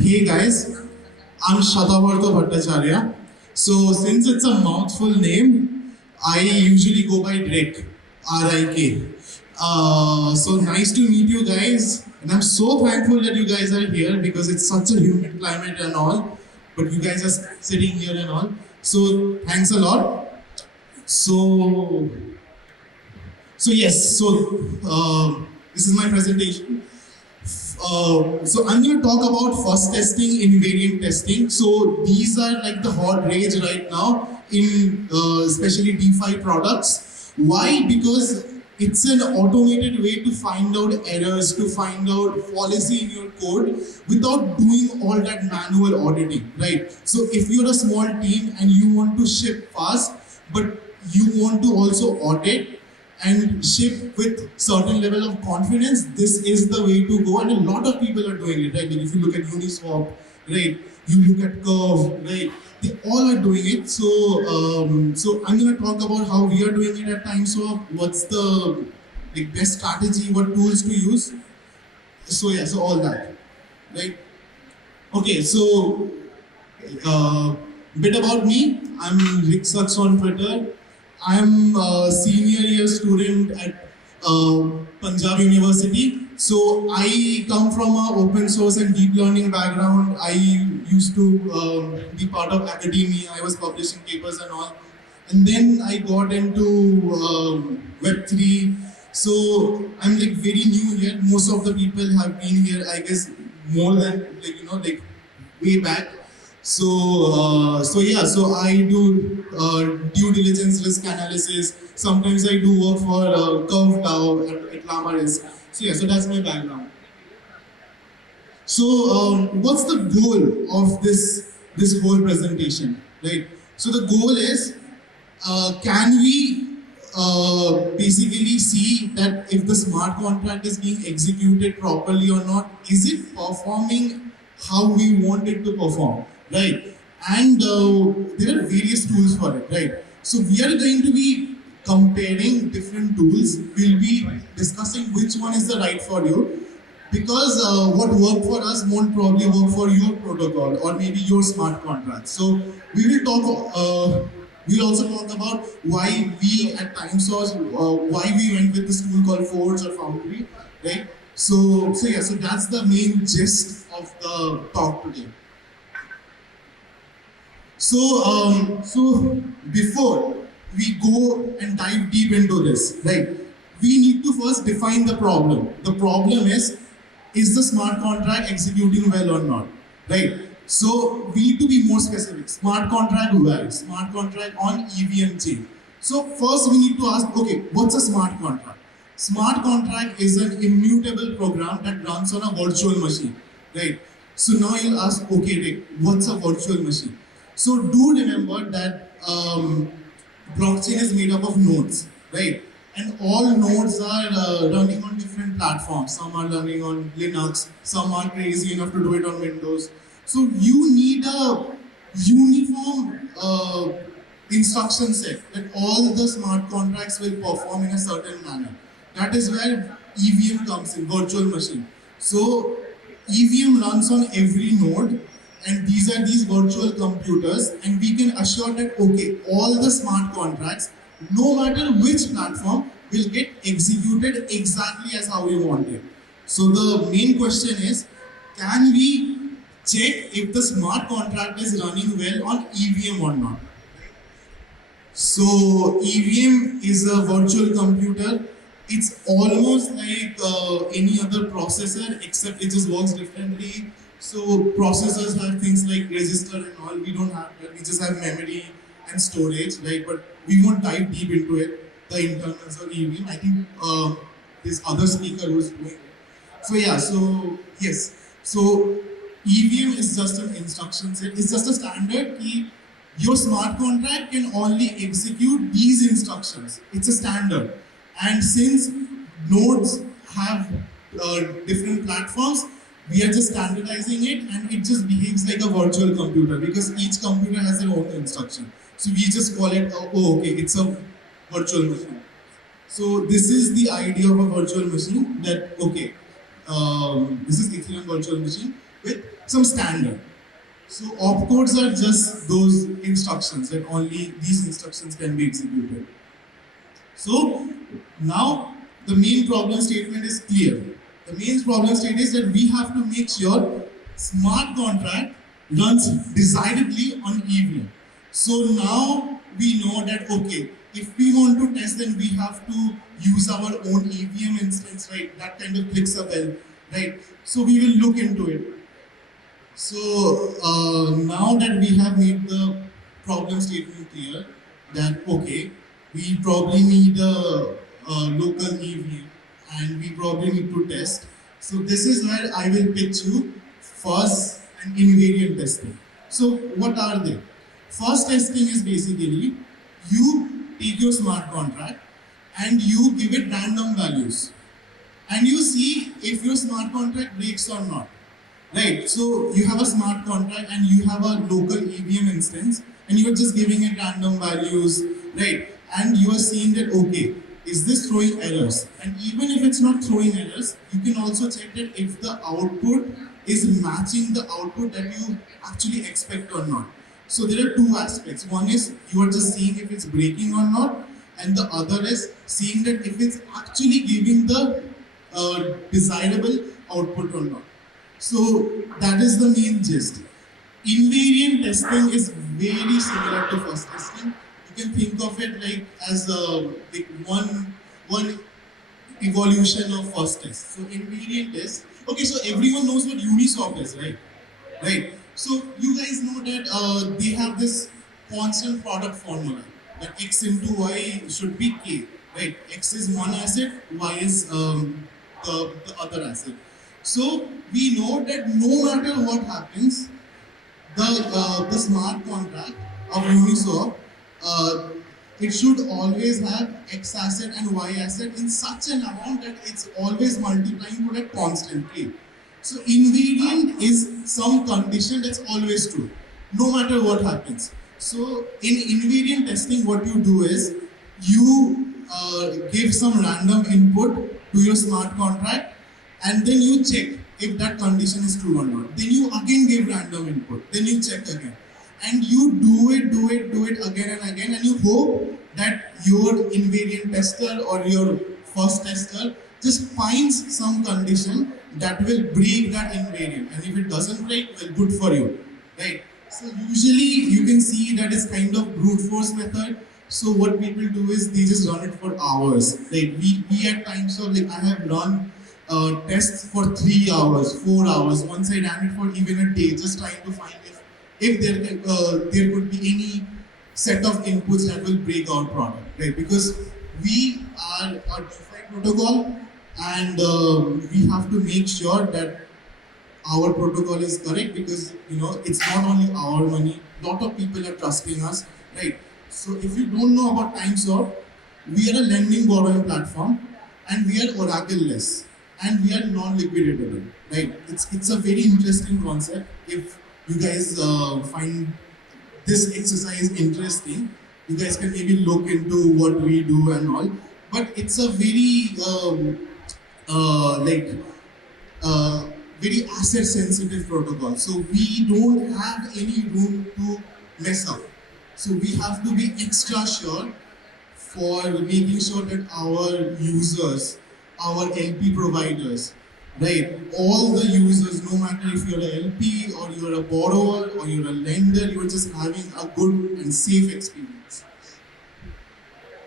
Hey guys, I'm Shatabarto Bhattacharya. So since it's a mouthful name, I usually go by Rick, R-I-K. So nice to meet you guys, and I'm so thankful that you guys are here because it's such a humid climate and all, but you guys are sitting here and all. So thanks a lot. So, this is my presentation. So I'm going to talk about fuzz testing, invariant testing. So these are like the hot rage right now in especially DeFi products. Why? Because it's an automated way to find out errors, to find out policy in your code without doing all that manual auditing, right? So if you're a small team and you want to ship fast, but you want to also audit and ship with certain level of confidence, this is the way to go, and a lot of people are doing it, right? Like if you look at Uniswap, right? You look at Curve, right? They all are doing it. So I'm going to talk about how we are doing it at TimeSwap. What's the best strategy? What tools to use? So all that, right? Okay, so bit about me. I'm Rick Sucks on Twitter. I'm a senior year student at Punjab University. So I come from an open source and deep learning background. I used to be part of academia. I was publishing papers and all. And then I got into Web3. So I'm like very new here. Most of the people have been here, I guess, more than way back. So I do due diligence risk analysis. Sometimes I do work for Curve DAO at Llama Risk. So that's my background. So what's the goal of this whole presentation, right? So the goal is, can we basically see that if the smart contract is being executed properly or not? Is it performing how we want it to perform, right? And there are various tools for it, right? So we are going to be comparing different tools. We'll be discussing which one is the right for you, because what worked for us won't probably work for your protocol or maybe your smart contract. So we will talk. We'll also talk about why we at TimeSource, why we went with this tool called Forge or Foundry, right? So that's the main gist of the talk today. So before we go and dive deep into this, right, we need to first define the problem. The problem is the smart contract executing well or not, right? So we need to be more specific. Smart contract where? Smart contract on EVM chain. So first we need to ask, okay, what's a smart contract? Smart contract is an immutable program that runs on a virtual machine, right? So now you'll ask, okay, Rick, what's a virtual machine? So do remember that blockchain is made up of nodes, right? And all nodes are running on different platforms. Some are running on Linux, some are crazy enough to do it on Windows. So you need a uniform instruction set that all the smart contracts will perform in a certain manner. That is where EVM comes in, virtual machine. So EVM runs on every node, and these are these virtual computers, and we can assure that, okay, all the smart contracts, no matter which platform, will get executed exactly as how we want it. So the main question is, can we check if the smart contract is running well on EVM or not? So EVM is a virtual computer. It's almost like any other processor, except it just works differently. So processors have things like register and all. We don't have that. We just have memory and storage, right? But we won't dive deep into it, the internals of EVM. I think this other speaker who's doing it. So EVM is just an instruction set. It's just a standard key. Your smart contract can only execute these instructions. It's a standard. And since nodes have different platforms, we are just standardizing it, and it just behaves like a virtual computer because each computer has their own instruction. So we just call it, it's a virtual machine. So this is the idea of a virtual machine that, this is Ethereum virtual machine with some standard. So opcodes are just those instructions that only these instructions can be executed. So now the main problem statement is clear. The main problem statement is that we have to make sure smart contract runs decidedly on EVM. So now we know that, okay, if we want to test, then we have to use our own EVM instance, right? That kind of clicks a bell, right? So we will look into it. So now that we have made the problem statement clear, that okay, we probably need a local EVM and we probably need to test. So this is where I will pitch you fuzz and invariant testing. So what are they? Fuzz testing is basically you take your smart contract and you give it random values and you see if your smart contract breaks or not. Right, so you have a smart contract and you have a local EVM instance and you are just giving it random values, right? And you are seeing that, okay, is this throwing errors? And even if it's not throwing errors, you can also check that if the output is matching the output that you actually expect or not. So there are two aspects. One is you are just seeing if it's breaking or not, and the other is seeing that if it's actually giving the desirable output or not. So that is the main gist. Invariant testing is very similar to fuzz testing. You can think of it like as like one evolution of fuzz test. So invariant test. Okay, so everyone knows what Uniswap is, right? Right. So you guys know that they have this constant product formula that x into y should be k, right? X is one asset, y is the other asset. So we know that no matter what happens, the smart contract of Uniswap, it should always have x asset and y asset in such an amount that it's always multiplying to that constant k. So invariant is some condition that's always true, no matter what happens. So in invariant testing, what you do is you give some random input to your smart contract, and then you check if that condition is true or not. Then you again give random input. Then you check again. And you do it again and again, and you hope that your invariant tester or your first tester just finds some condition that will break that invariant. And if it doesn't break, well, good for you, right? So usually you can see that is kind of brute force method. So what people do is they just run it for hours. Like we at times, so like I have run tests for 3 hours, 4 hours. Once I ran it for even a day, just trying to find if there could be any set of inputs that will break our product, right? Because we are a DeFi protocol, and we have to make sure that our protocol is correct, because it's not only our money. Lot of people are trusting us, right? So if you don't know about TimeSwap, we are a lending borrowing platform, and we are Oracle-less, and we are non-liquidatable, right? It's a very interesting concept. If you guys find this exercise interesting, you guys can maybe look into what we do and all. But it's a very very asset-sensitive protocol. So we don't have any room to mess up. So we have to be extra sure for making sure that our users, our LP providers, right, all the users, no matter if you're an LP or you're a borrower or you're a lender, you're just having a good and safe experience.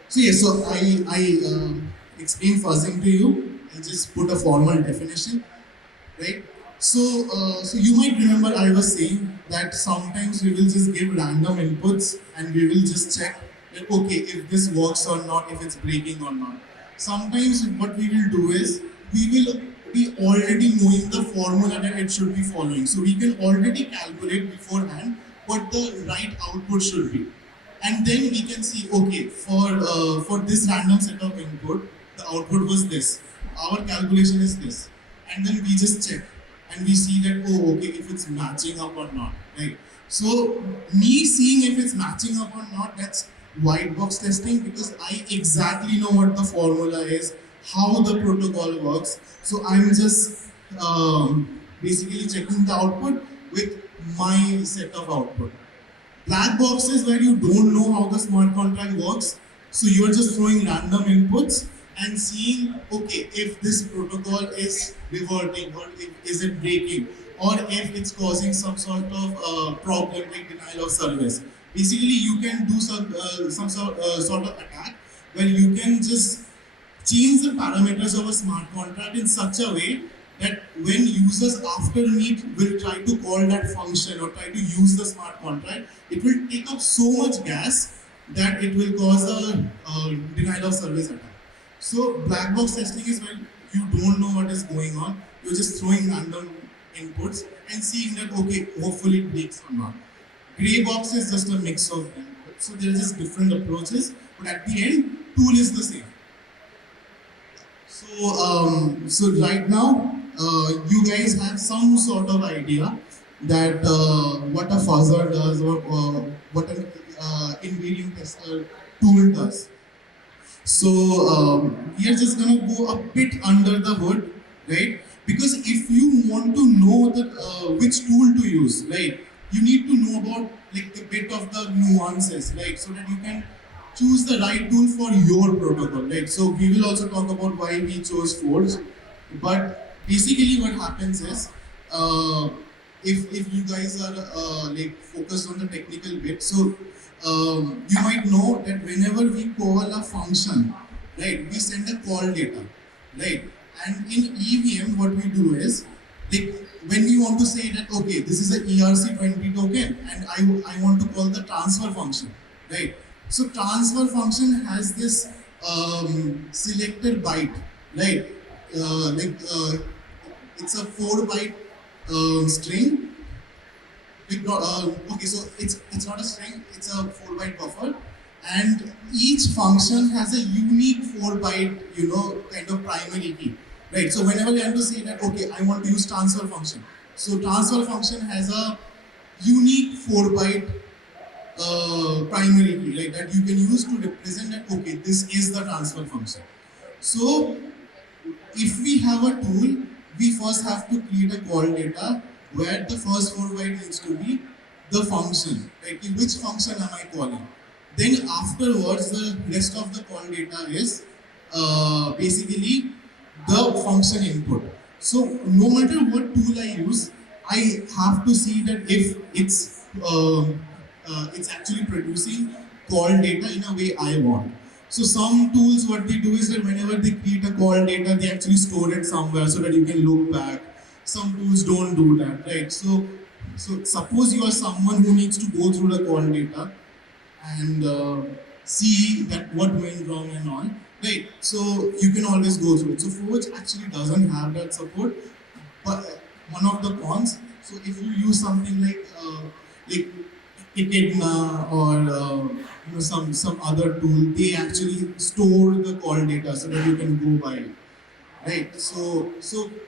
So yes, so I explained fuzzing to you. I just put a formal definition, right? So you might remember I was saying that sometimes we will just give random inputs and we will just check that, okay, if this works or not, if it's breaking or not. Sometimes what we will do is we will be already knowing the formula that it should be following. So we can already calculate beforehand what the right output should be. And then we can see, okay, for this random set of input, the output was this. Our calculation is this. And then we just check. And we see that, oh, okay, if it's matching up or not, right? So me seeing if it's matching up or not, that's white box testing, because I exactly know what the formula is, how the protocol works. So I'm just basically checking the output with my set of output. Black boxes where you don't know how the smart contract works, so you are just throwing random inputs and seeing, okay, if this protocol is reverting or if, is it breaking or if it's causing some sort of problem like denial of service. Basically, you can do some sort of attack where you can just change the parameters of a smart contract in such a way that when users after meet will try to call that function or try to use the smart contract, it will take up so much gas that it will cause a denial of service attack. So black box testing is when you don't know what is going on, you're just throwing random inputs and seeing that, okay, hopefully it breaks or not. Gray box is just a mix of inputs, so there are just different approaches, but at the end, tool is the same. So right now, you guys have some sort of idea that what a fuzzer does or what an invariant tester tool does. So we are just gonna go a bit under the hood, right? Because if you want to know that which tool to use, right, you need to know about like the bit of the nuances, right, so that you can choose the right tool for your protocol, right? So we will also talk about why we chose Forge, but basically what happens is, if you guys are like focused on the technical bit, so you might know that whenever we call a function, right, we send a call data, right? And in EVM, what we do is, like when we want to say that, okay, this is a ERC20 token, and I want to call the transfer function, right? So transfer function has this selected byte, right? It's a 4-byte string. Okay, so it's not a string; it's a 4-byte buffer, and each function has a unique 4-byte, kind of primary key, right? So whenever you want to say that, okay, I want to use transfer function, so transfer function has a unique 4-byte primary key, right, that you can use to represent that, okay, this is the transfer function. So if we have a tool, we first have to create a call data where the first 4-byte needs to be the function, right? Which function am I calling? Then afterwards, the rest of the call data is basically the function input. So no matter what tool I use, I have to see that if it's actually producing call data in a way I want. So some tools, what they do is that whenever they create a call data, they actually store it somewhere so that you can look back. Some tools don't do that, right? So suppose you are someone who needs to go through the call data and see that what went wrong and all, right? So you can always go through it. So Forge actually doesn't have that support, but one of the cons. So if you use something like Echidna or some other tool, they actually store the call data so that you can go by it, right? So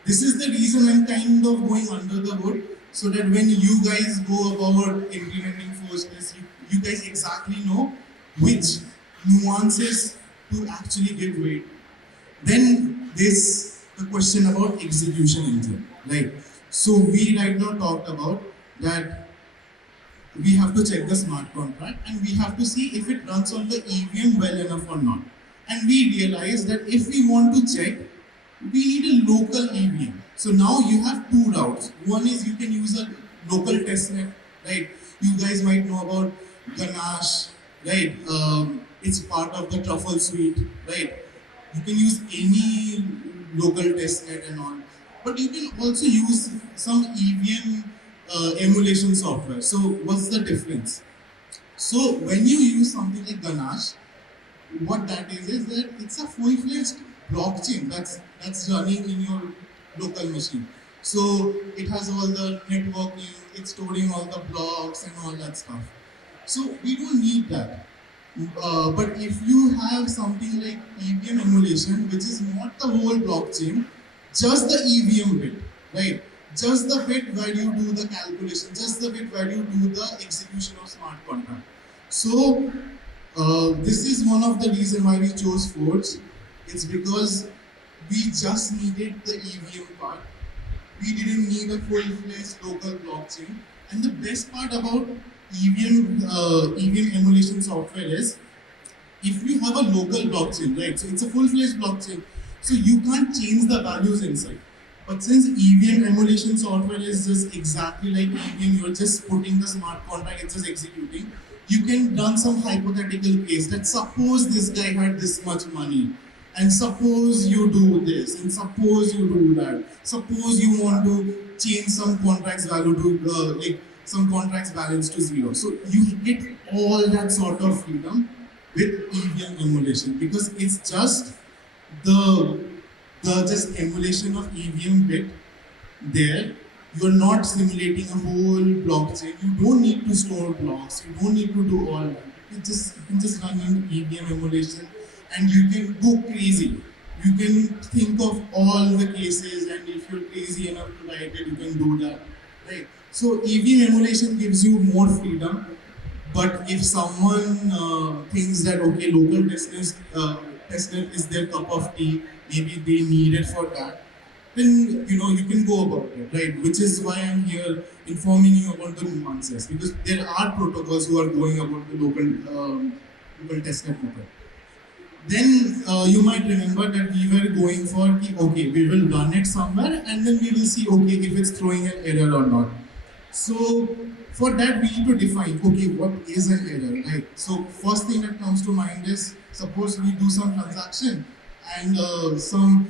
this is the reason I'm kind of going under the hood, so that when you guys go about implementing Forge, you guys exactly know which nuances to actually give weight. Then there's the question about execution engine, right? So we right now talked about that we have to check the smart contract and we have to see if it runs on the EVM well enough or not. And we realize that if we want to check, we need a local EVM. So now you have two routes. One is you can use a local testnet, right? You guys might know about Ganache, right? It's part of the Truffle suite, right? You can use any local testnet and all. But you can also use some EVM emulation software. So what's the difference? So when you use something like Ganache, what that is that it's a full-fledged blockchain that's running in your local machine. So it has all the networking, it's storing all the blocks and all that stuff. So we don't need that. But if you have something like EVM emulation, which is not the whole blockchain, just the EVM bit, right? Just the bit where you do the calculation, just the bit where you do the execution of smart contract. So this is one of the reasons why we chose Forge. It's because we just needed the EVM part We didn't need a full-fledged local blockchain. And the best part about EVM emulation software is if you have a local blockchain, right? So it's a full-fledged blockchain, so you can't change the values inside. But since EVM emulation software is just exactly like EVM, you're just putting the smart contract, it's just executing. You can run some hypothetical case that suppose this guy had this much money, and suppose you do this, and suppose you do that. Suppose you want to change some contracts value to like some contracts balance to zero. So you get all that sort of freedom with EVM emulation because it's just the just emulation of EVM bit there. You're not simulating a whole blockchain. You don't need to store blocks. You don't need to do all that. You can just run in EVM emulation and you can go crazy. You can think of all the cases, and if you're crazy enough to write it, you can do that. Right? So EVM emulation gives you more freedom. But if someone thinks that okay, local testnet is their cup of tea, maybe they need it for that, then you can go about it, right? Which is why I'm here informing you about the nuances, because there are protocols who are going about the local testnet method. Then you might remember that we were going for okay, we will run it somewhere and then we will see okay if it's throwing an error or not. So for that we need to define okay what is an error, right? So first thing that comes to mind is suppose we do some transaction and some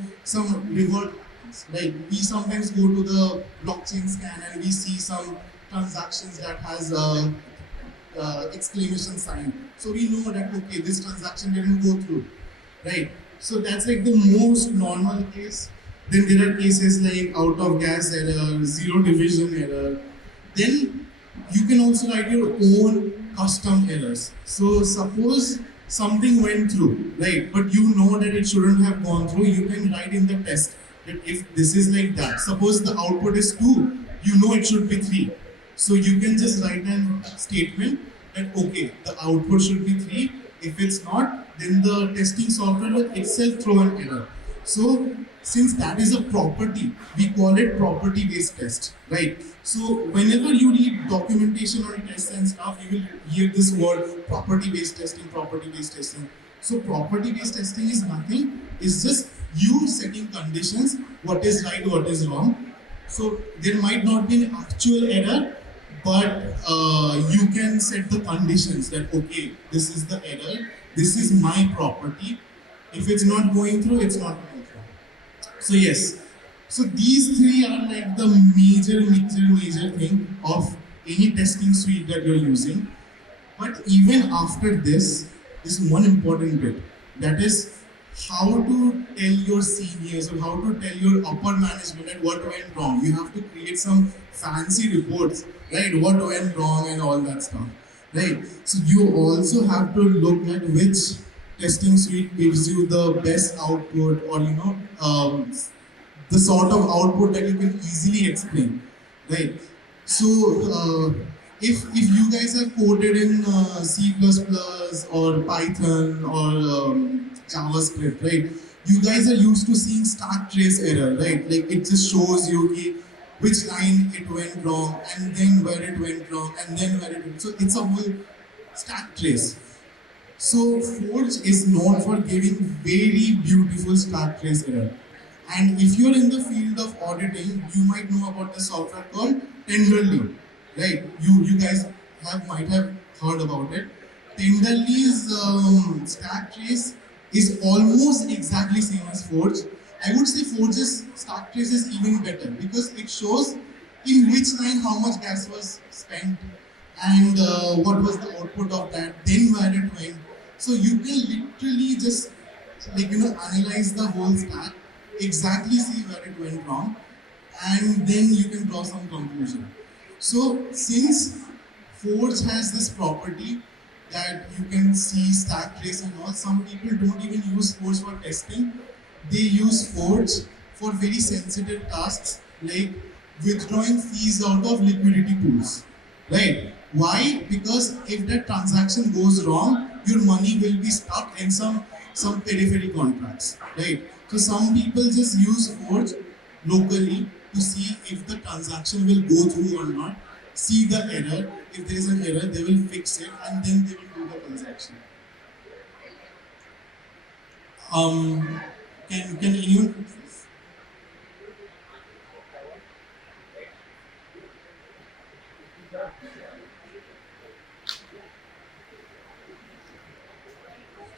revert happens. Like we sometimes go to the blockchain scan and we see some transactions that has exclamation sign. So we know that okay, this transaction didn't go through, right? So that's like the most normal case. Then there are cases like out of gas error, zero division error. Then you can also write your own custom errors. So suppose something went through, right? But you know that it shouldn't have gone through. You can write in the test that if this is like that, suppose the output is 2, you know it should be 3. So you can just write a statement that okay, the output should be 3. If it's not, then the testing software will itself throw an error. So since that is a property, we call it property-based test, right? So whenever you read documentation on tests and stuff, you will hear this word property-based testing, property-based testing. So property-based testing is nothing, it's just you setting conditions, what is right, what is wrong. So there might not be an actual error, but you can set the conditions that okay, this is the error, this is my property. If it's not going through, it's not going through. So yes, so these three are like the major thing of any testing suite that you're using. But even after this is one important bit, that is how to tell your seniors or how to tell your upper management that what went wrong. You have to create some fancy reports, right? What went wrong and all that stuff, right? So you also have to look at which testing suite gives you the best output, or the sort of output that you can easily explain, right? So if you guys have coded in C++ or Python or JavaScript, right? You guys are used to seeing stack trace error, right? Like it just shows you which line it went wrong, and then where it went wrong, and then where it went. So it's a whole stack trace. So Forge is known for giving very beautiful stack trace error. And if you're in the field of auditing, you might know about the software called Tenderly, right? You guys might have heard about it. Tenderly's stack trace is almost exactly same as Forge. I would say Forge's stack trace is even better because it shows in which line how much gas was spent and what was the output of that, then where it went. So you can literally just analyze the whole stack, exactly see where it went wrong, and then you can draw some conclusion. So since Forge has this property that you can see stack trace and all, some people don't even use Forge for testing. They use Forge for very sensitive tasks like withdrawing fees out of liquidity pools, right? Why? Because if that transaction goes wrong, your money will be stuck in some periphery contracts, right? So some people just use Forge locally to see if the transaction will go through or not, see the error. If there is an error, they will fix it and then they will do the transaction. Um, can anyone fix this?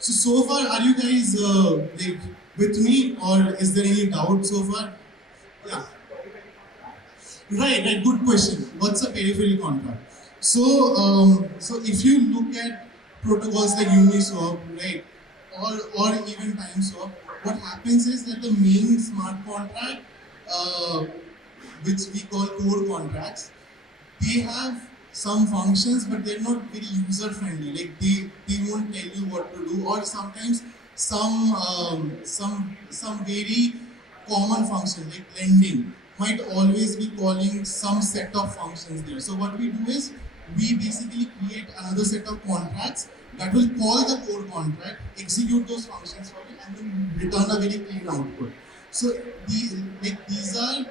So far, are you guys like with me, or is there any doubt so far? Yeah. Right. Good question. What's a periphery contract? So if you look at protocols like Uniswap, right, or even TimeSwap, what happens is that the main smart contract, uh, which we call core contracts, they have some functions, but they're not very user friendly. Like they won't tell you what to do, or sometimes some very common function like lending might always be calling some set of functions there. So what we do is we basically create another set of contracts that will call the core contract, execute those functions for it, and then return a very clean output. So these are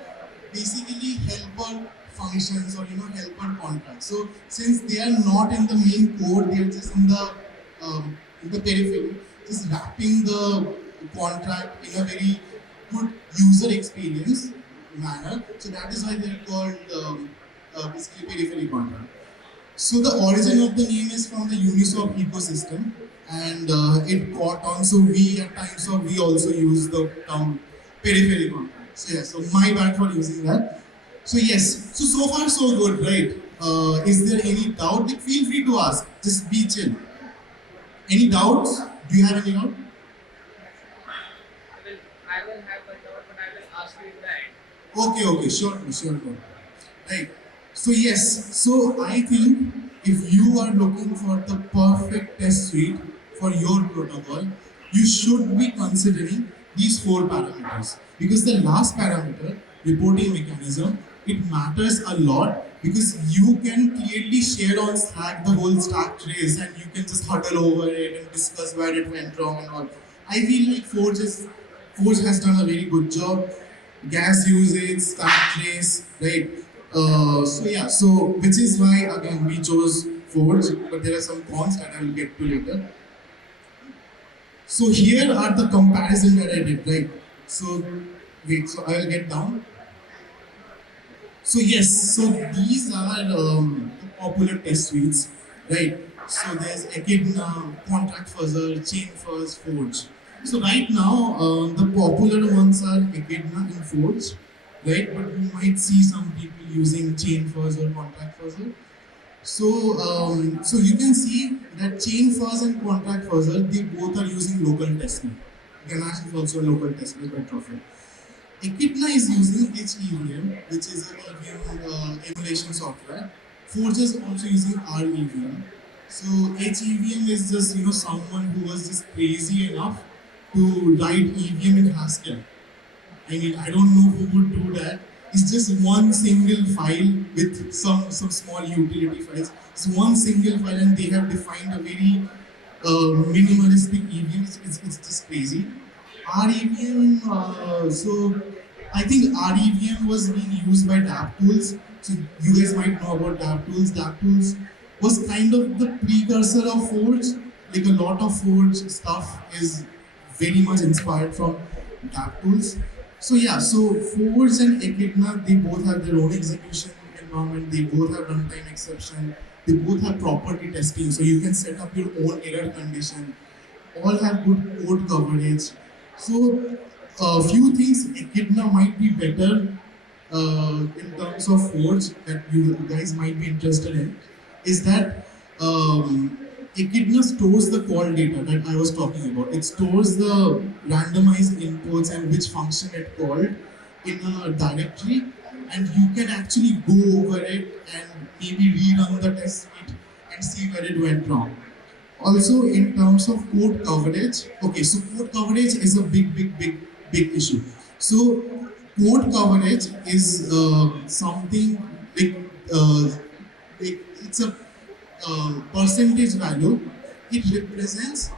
basically helper functions, or helper contracts. So since they are not in the main code, they are just in the periphery, just wrapping the contract in a very good user experience manner. So that is why they are called basically periphery contract. So the origin of the name is from the Uniswap ecosystem, and it caught on. So we at TimeSwap we also use the term periphery contract. So yeah, so my bad for using that. So yes, so far so good, right? Is there any doubt? Like, feel free to ask. Just be chill. Any doubts? Do you have any doubt? I will have a doubt, but I will ask you in the end. Okay, sure. Right. So yes, so I think if you are looking for the perfect test suite for your protocol, you should be considering these four parameters. Because the last parameter, reporting mechanism, it matters a lot because you can clearly share on Slack the whole stack trace and you can just huddle over it and discuss where it went wrong and all. I feel like Forge has done a very good job. Gas usage, stack trace, right? So which is why again we chose Forge, but there are some cons that I will get to later. So here are the comparison that I did, right? So wait, so I will get down. So yes, so these are the popular test suites, right? So there's Echidna, Contract Fuzzer, Chain Fuzz, Forge. So right now, the popular ones are Echidna and Forge, right? But you might see some people using Chain Fuzz or Contract Fuzzer. So you can see that Chain Fuzz and Contract Fuzzer, they both are using local testing. Ganache is also a local tester by Trophy. Echidna is using HEVM, which is an EVM emulation software. Forge is also using REVM. So HEVM is just someone who was just crazy enough to write EVM in Haskell. I mean, I don't know who would do that. It's just one single file with some small utility files. It's one single file, and they have defined a very minimalistic EVM. It's just crazy. REVM, so I think REVM was being used by DAppTools. So you guys might know about DAppTools. DAppTools was kind of the precursor of Forge. Like a lot of Forge stuff is very much inspired from DAppTools. So yeah, so Forge and Echidna, they both have their own execution environment. They both have runtime exception. They both have property testing. So you can set up your own error condition. All have good code coverage. So a few things Echidna might be better in terms of Forge that you guys might be interested in is that Echidna stores the call data that I was talking about. It stores the randomized inputs and which function it called in a directory, and you can actually go over it and maybe rerun the test suite and see where it went wrong. Also, in terms of code coverage, okay, so code coverage is a big issue. So, code coverage is something it's a percentage value. It represents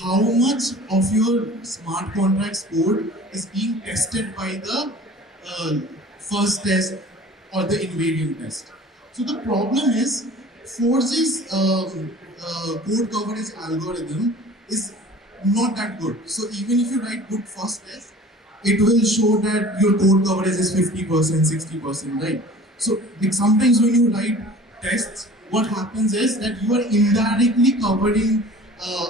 how much of your smart contracts code is being tested by the fuzz test or the invariant test. So the problem is Forge's code coverage algorithm is not that good. So even if you write good fuzz test, it will show that your code coverage is 50%, 60%, right? So like sometimes when you write tests, what happens is that you are indirectly covering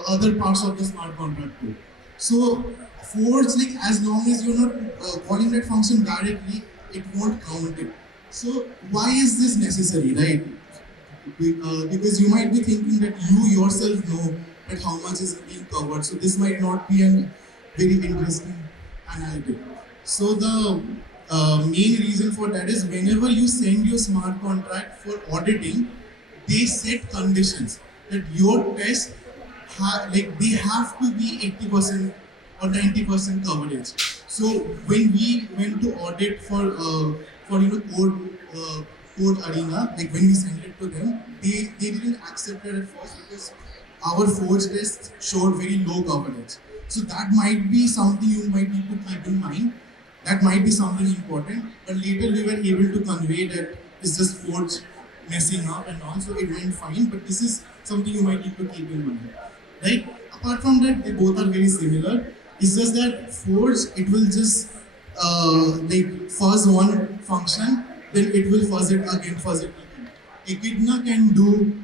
other parts of the smart contract code. So Forge, like as long as you're not calling that function directly, it won't count it. So why is this necessary, right? Because you might be thinking that you yourself know that how much is being covered. So this might not be a very interesting analytic. So the main reason for that is whenever you send your smart contract for auditing, they set conditions that your test like they have to be 80% or 90% coverage. So when we went to audit for code arena, like when we sent it to them, they didn't accept it at first because our Forge test showed very low coverage. So that might be something you might need to keep in mind. That might be something important. But later we were able to convey that it's just Forge messing up and all, so it went fine. But this is something you might need to keep in mind, right? Apart from that, they both are very similar. It's just that Forge, it will just like fuzz one function, then it will fuzz it again, fuzz it again. Echidna can do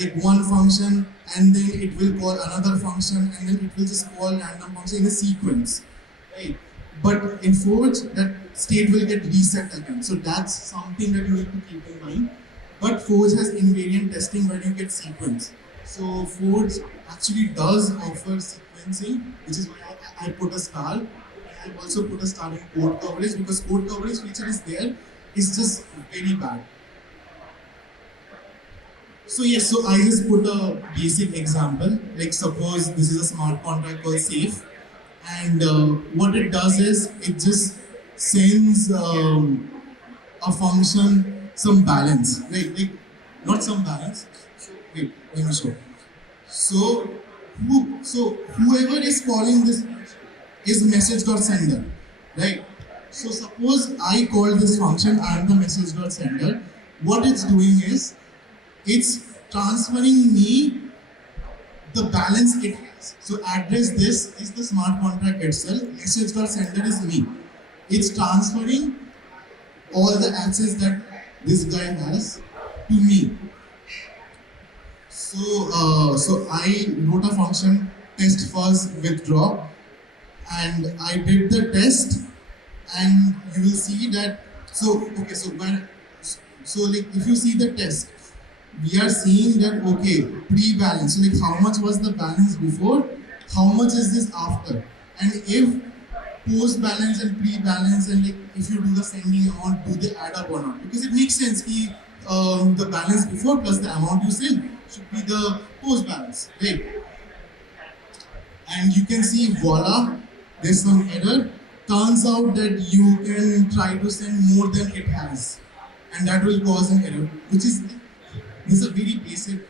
like one function and then it will call another function and then it will just call random function in a sequence, right? But in Forge, that state will get reset again. So that's something that you need to keep in mind. But Forge has invariant testing where you get sequence. So Forge actually does offer sequencing, which is why I put a star. And I also put a star in code coverage because code coverage feature is there. It's just very bad. So yes, so I just put a basic example. Like suppose this is a smart contract called safe, and what it does is it just sends a function some balance, right? Like not some balance. Wait, let me show. So whoever is calling this is message.sender, right? So suppose I call this function, I am the message.sender. What it's doing is it's transferring me the balance it has. So address this is the smart contract itself, message.sender is me. It's transferring all the access that this guy has to me. So I wrote a function test fuzz withdraw and I did the test and you will see that so like if you see the test, we are seeing that okay, pre-balance, so like how much was the balance before, how much is this after, and if post-balance and pre-balance and like if you do the sending amount, do they add up or not? Because it makes sense the balance before plus the amount you send should be the post-balance, right? And you can see voila, there's some error. Turns out that you can try to send more than it has, and that will cause an error, which is this is a very basic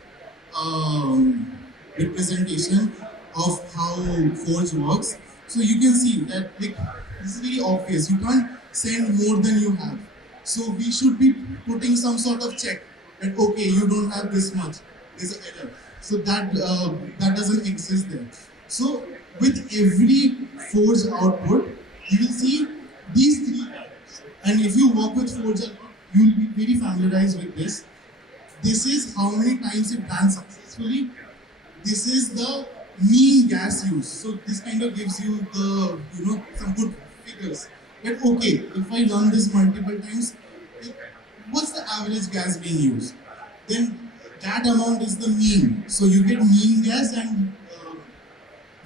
representation of how Forge works. So you can see that like this is very obvious. You can't send more than you have. So we should be putting some sort of check that okay, you don't have this much. There's an error. So that doesn't exist there. So with every Forge output, you will see these three patterns. And if you work with Forge a lot, you will be very familiarized with this. This is how many times it ran successfully. This is the mean gas use. So this kind of gives you the some good figures. That okay, if I run this multiple times, what's the average gas being used? Then that amount is the mean. So you get mean gas and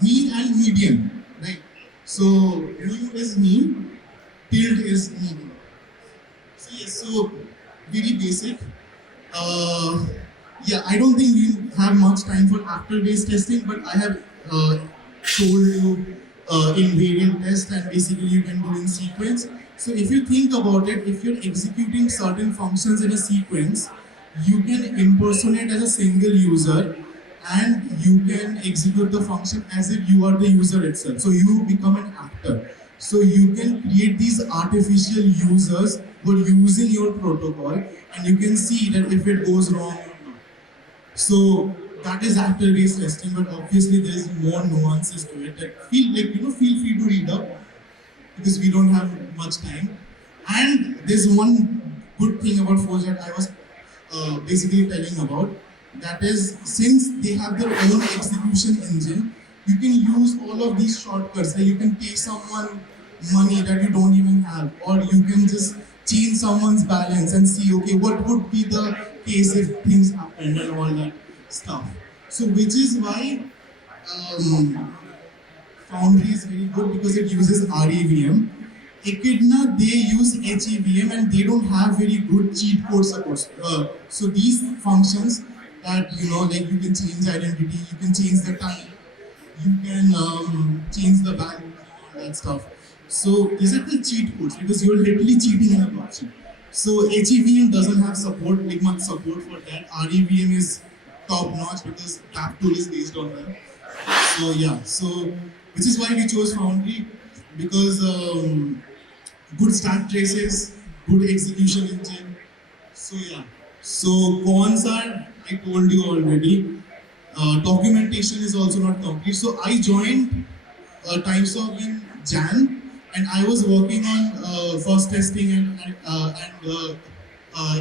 median, right? So mu is mean, tilde is median. So yes, so very basic. Yeah, I don't think we have much time for after-based testing, but I have told you invariant test and basically you can do in sequence. So if you think about it, if you're executing certain functions in a sequence, you can impersonate as a single user and you can execute the function as if you are the user itself. So you become an actor. So you can create these artificial users who are using your protocol, and you can see that if it goes wrong or not. So that is actor-based testing, but obviously there is more nuances to it. That feel free to read up because we don't have much time. And there's one good thing about Forge that I was basically telling about. That is, since they have their own execution engine, you can use all of these shortcuts. Like you can pay someone money that you don't even have, or you can just change someone's balance and see, okay, what would be the case if things happened and all that stuff. So, which is why Foundry is very good because it uses REVM. Echidna, they use HEVM and they don't have very good cheat code support. So these functions that, like you can change identity, you can change the time, you can change the value and all that stuff. So these are the cheat codes because you're literally cheating in a blockchain. So HEVM doesn't have support, like much support for that. REVM is top notch because that tool is based on that. So yeah, so which is why we chose Foundry because good stack traces, good execution engine. So yeah. So cons are, I told you already. Documentation is also not complete. So I joined TimeStop in Jan, and I was working on first testing and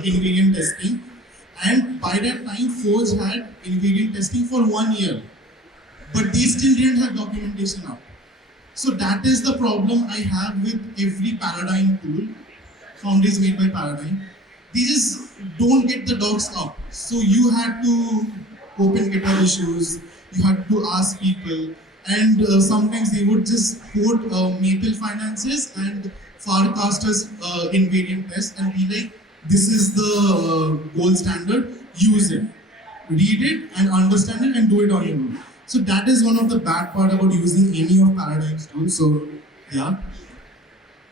invariant testing. And by that time, Forge had invariant testing for 1 year, but they still didn't have documentation out. So that is the problem I have with every Paradigm tool. Foundry is made by Paradigm. They just don't get the docs up. So you had to open GitHub issues, you had to ask people, and sometimes they would just quote Maple Finances and Farcaster's invariant test and be like, this is the gold standard, use it. Read it and understand it and do it on your own. So that is one of the bad part about using any of Paradigm's tools. So yeah.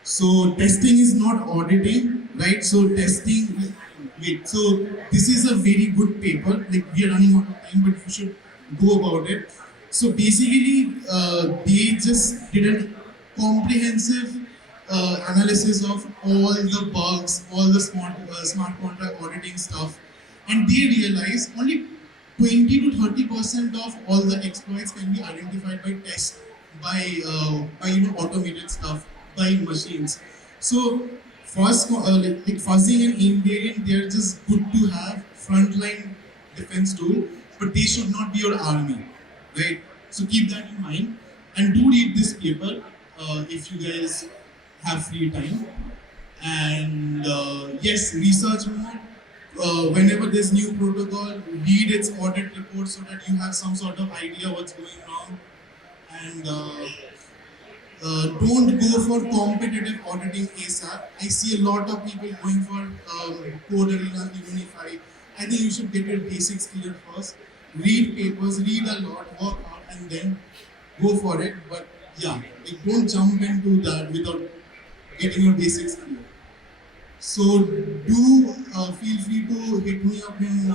So testing is not auditing, right? So testing, wait. So this is a very good paper. Like we are running out of time, but you should go about it. So basically, they just did a comprehensive analysis of all the bugs, all the smart contract auditing stuff, and they realized only 20 to 30% of all the exploits can be identified by test, by automated stuff, by machines. So first, like fuzzing and invariant, they're just good to have frontline defense tool, but they should not be your army, right? So keep that in mind, and do read this paper if you guys have free time. And yes, research more. Whenever there's new protocol, read its audit report so that you have some sort of idea what's going wrong. And don't go for competitive auditing ASAP. I see a lot of people going for Code Arena, Unify. I think you should get your basics clear first. Read papers, read a lot, work hard, and then go for it. But yeah, like, don't jump into that without getting your basics clear. So do feel free to hit me up in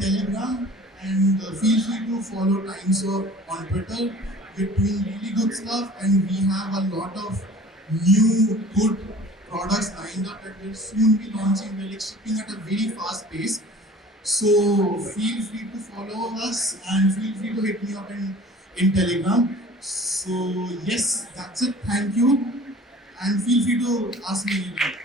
Telegram, and feel free to follow TimeSwap on Twitter. We're doing really good stuff, and we have a lot of new good products lined up that will soon be launching. We're like shipping at a very fast pace. So feel free to follow us and feel free to hit me up in Telegram. So yes, that's it. Thank you. And feel free to ask me anything.